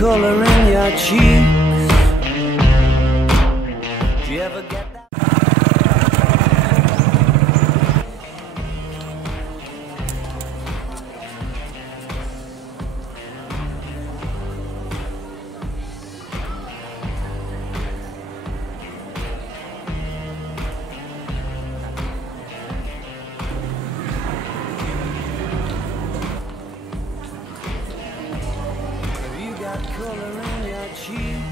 color in your cheeks? Do you ever get that? Color in your cheeks.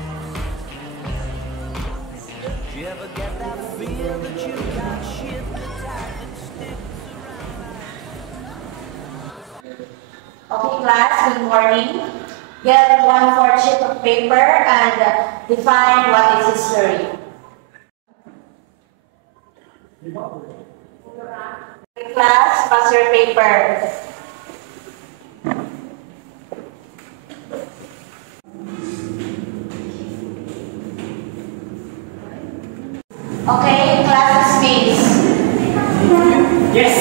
Do you ever get that feel that you got shit that's and sticks around? Okay, class, good morning. Get 1/4 sheet of paper and define what is history. Okay, class, pass your paper. Okay, class space. Yes!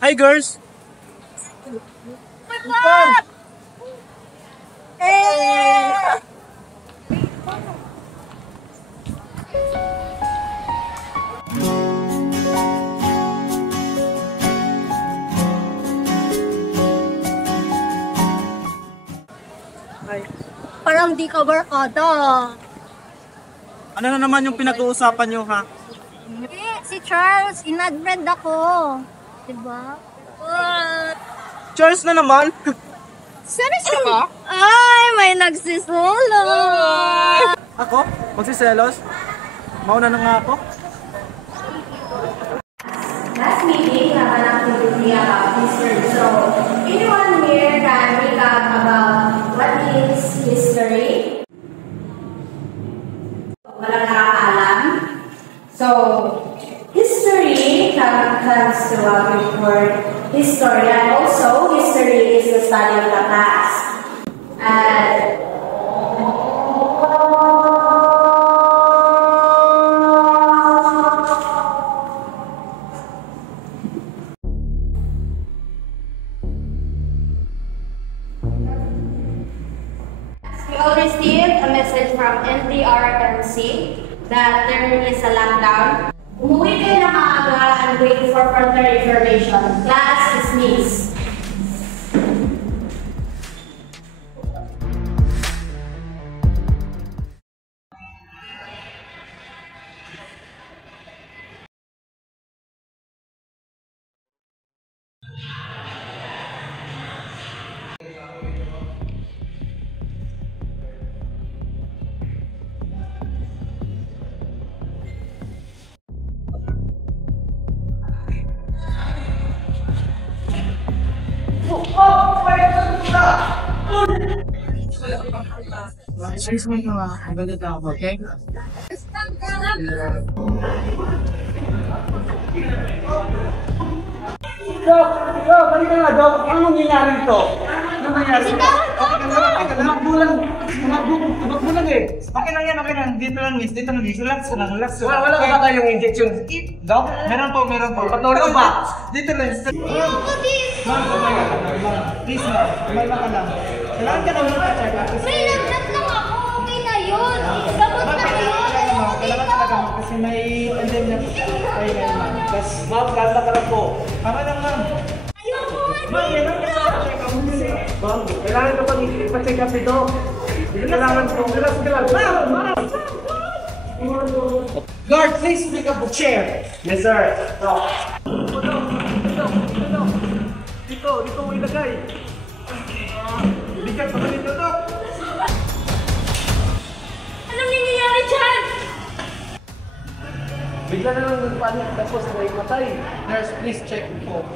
Hi, girls! Good luck! Hey! Parang di ka barkada. Ano na naman yung pinag-uusapan nyo, ha? Si Charles, inadbred ako. Diba? What? Charles na naman! Seriously ka? Ay, may nagsisolo. Ako? Magsiselos? Mauna na nga ako? Last meeting, have an activity about history. So, anyone here can recap about what is history? Walang nakakaalam. So, history comes to a big word, history. And also, history is the study of the past. And we all received a message from NDRMC that there is a lockdown. Umuwi kayo na maaga and wait for further information. Class dismissed. Excuse me, maganda na ako, okay? Dok! Balik ka nga, Dok! Ano nangyayari ito? Ano nangyayari? Tumakbo lang eh. Okay lang yan, okay lang. Dito lang, miss. Dito lang, miss. Relax lang, relax lang. Wala ka ba kayong injection? Dok? Meron po. Patulog ba? Dito lang. Ma'am, please ma'am. Kumalma ka lang. Kailangan ka na ulit ka-check up. May lagnat lang ako. Okay na yun. Gamot na yun. Kailangan talaga kasi may pandemic kayo ngayon ma'am. Ma'am, kalma ka lang po. Tama lang ma'am. Ayoko. Ma'am, yan ang check up mo kasi. Ma'am, kailangan ka pang ipa-check up ito. Kailangan po. Relax ka lang. Ma'am! Guard, please pick up the chair. Yes, sir. Dito mo ilagay. Bigat pa dito, Dok. Anong nangyayari dyan? Bigla na lang nagpanik tapos may matay. Nurse, please check po.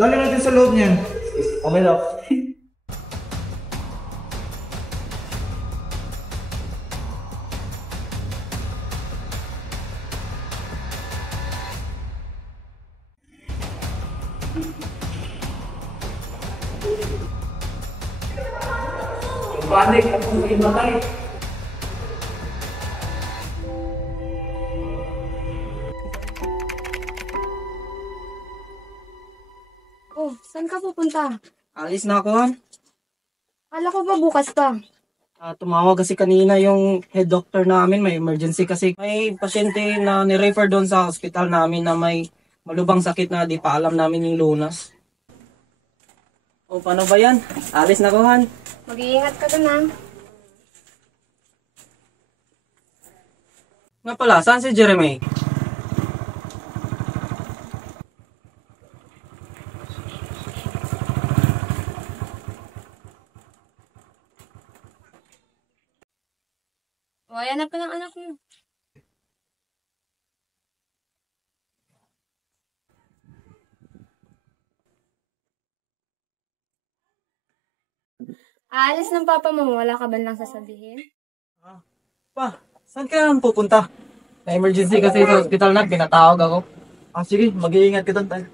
Dali natin sa loob niyan. Okay, Dok. Panik ako sa imatay. Oh, saan ka pupunta? Alis na ako, Han. Kala ko ba bukas ka? Tumawag kasi kanina yung head doctor namin. May emergency kasi. May pasyente na ni-refer doon sa hospital namin na may malubang sakit na di pa alam namin yung lunas. O, paano ba yan? Alis na ako, Han. Mag-iingat ka dun, ha? Nga pala, saan si Jeremy? O, ayan ka ng anak mo. Aalis ng papa mo, wala ka ba lang sasabihin? Pa, saan ka naman pupunta? Na emergency kasi sa hospital na, pinatawag ako. Sige, mag-iingat ka doon tayo.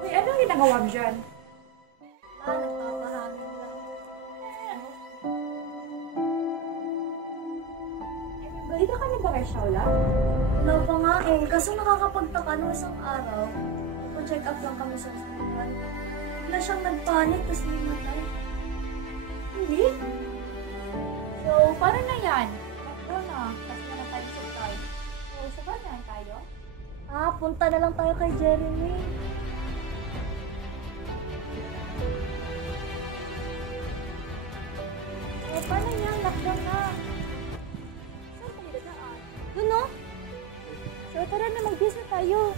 Uy, anong ginagawa mo dyan? Nagpapahamin lang. Dito ka na ba kay Shaula? Wala pa nga eh. Kaso nakakapagtaka nung isang araw. Nagpa-check up lang kami sa hospital. Bigla siyang nagpanik tapos namatay. Hindi. So, paano na yan? Lockdown na. Tapos na tayo sa hospital. So, saan na tayo? Punta na lang tayo kay Jeremy. Paano yan? Lockdown na. Saan tayo dadaan? Doon no? So, tara na, mag-visa tayo.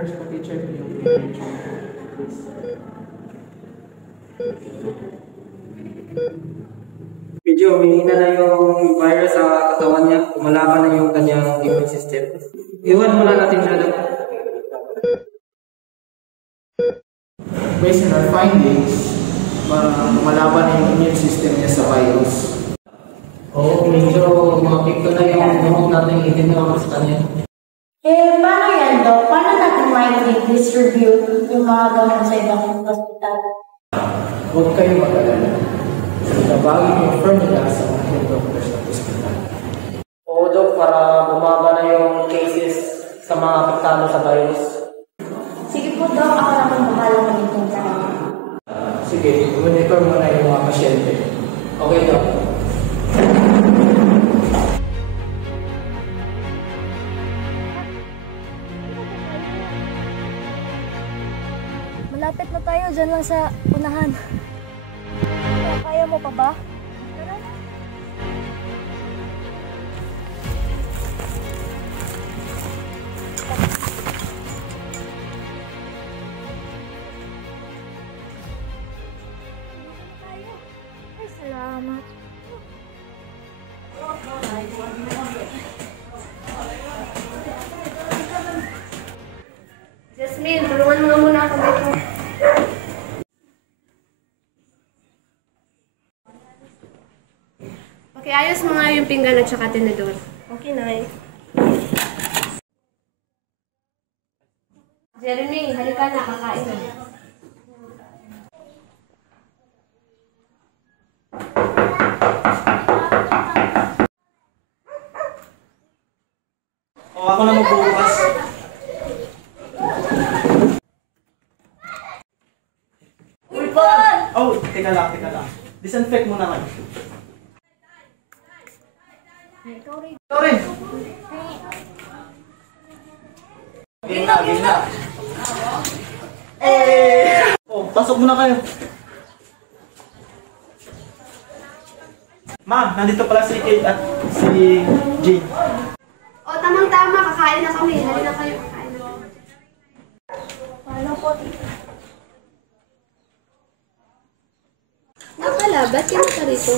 Nurse, pag-check yung temperature. Medyo humihina na yung virus sa katawan niya. Kumalaban na yung kanyang immune system. Iwan muna natin siya doon. Based on our findings, malaban na yung immune system niya sa virus. Oo, medyo makapikto na yung gamot natin itinawag sa kanya. Paano yan, Dok? Paano natin ma-distribute yung mga gamot sa ibang hospital? Huwag kayo mag-alala. Nabagin yung firm nila sa mga health doctors ng hospital. Oo, Dok, para bumaba na yung cases sa mga apektado sa virus. Sige po, Dok. Ako naman bahala magiging sa kanya. Sige, monitor mo na yung mga pasyente. Okay, Dok. Malapit na tayo, dyan lang sa unahan. Kaya mo pa ba? Tara na. Ay, salamat. Jasmine, tulungan mo nga muna ako dito. Pakiayos mo nga yung pinggan at saka tinidor. Okay, Nay. Jeremy, halika na, kakain na. O, ako na magbubukas. Oh, teka lang. Disinfect mo naman. Sorry. Gina. Oh, pasok muna kayo. Ma'am, nandito pala si Kate at si Jane. O, tamang-tama, kakain na kami. Halina kayo, kakain na. Paano po? Nakala, ba't ka na rito?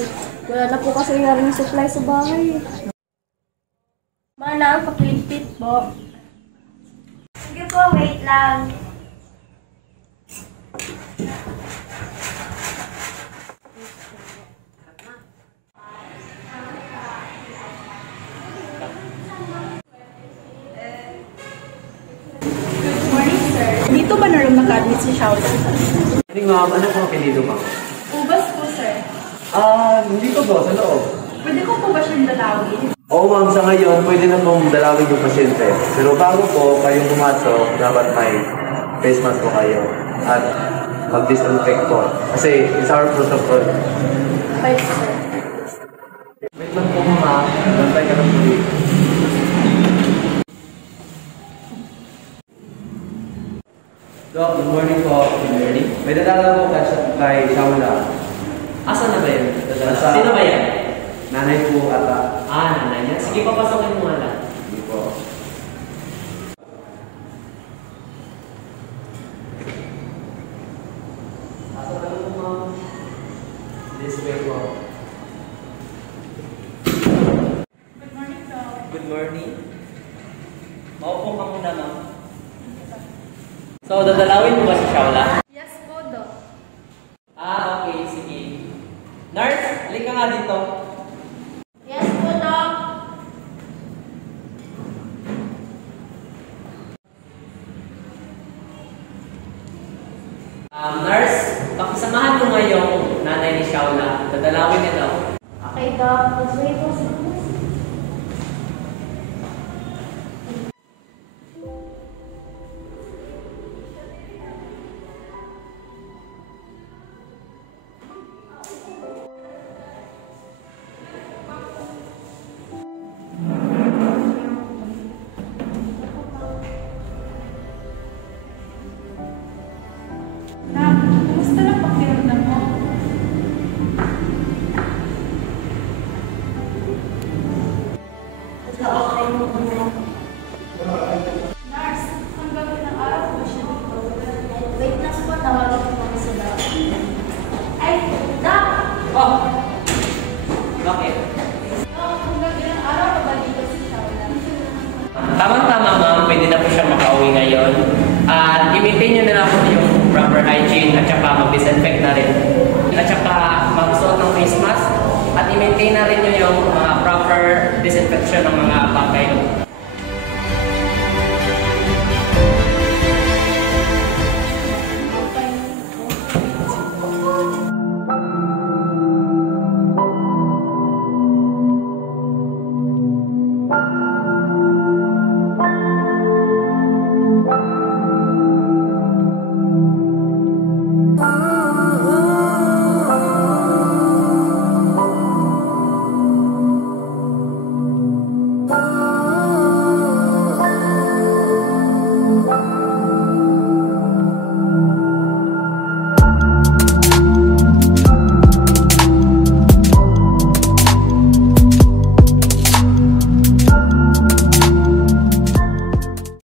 Wala na po kasi nga rin supply sa bahay. Manang, pakiligpit po. Sige po, wait lang. Dito ba na rin naka-admit si Shaola? Morning ma'am, ano po ang apelido ma'am? Ubas po, sir. Hindi ko po, sa loob. Pwede ko po ba siyang dalawin? Oo ma'am, sa ngayon, pwede na pong dalawin yung pasyente. Pero bago po kayong pumasok, dapat may face mask po kayo. At mag-disinfect po. Kasi it's our protocol. Okay, sir. Wait lang po ma'am, bantay ka ng pulis. Doc, good morning po. Good morning. May dadala po kay Shaula. Asan na ba yun? Nasa- Sino ba yan? Nanay po ata. Nanay niya. Sige, papasokin mo nga lang. Hindi po. Asan na mo, ma'am? This way po. Good morning. Maupo ka muna, ma'am. So, dadalawin mo ba si Shaula? Yes po, Doc. Okay. Sige. Nurse, halika nga dito. Yes po, Doc. Nurse, pakisamahan mo nga yung nanay ni Shaula. Dadalawin niya daw. Okay, Doc. Let's wait po. Kumusta lang pakiramdam mo? Nurse, hanggang ilang araw po siya dito? Wait lang po, tawagan ko kami sa Doc. Ay, Doc! Oh! Bakit? Doc, hanggang ilang araw pa ba dito si Shaola? Tamang-tama ma'am, pwede na po siya makauwi ngayon. At i-maintain nyo na lang po yung proper hygiene at saka mag-disinfect na rin. At saka magsuot ng face mask at i-maintain na rin nyo yung proper disinfection ng mga bagay. Oh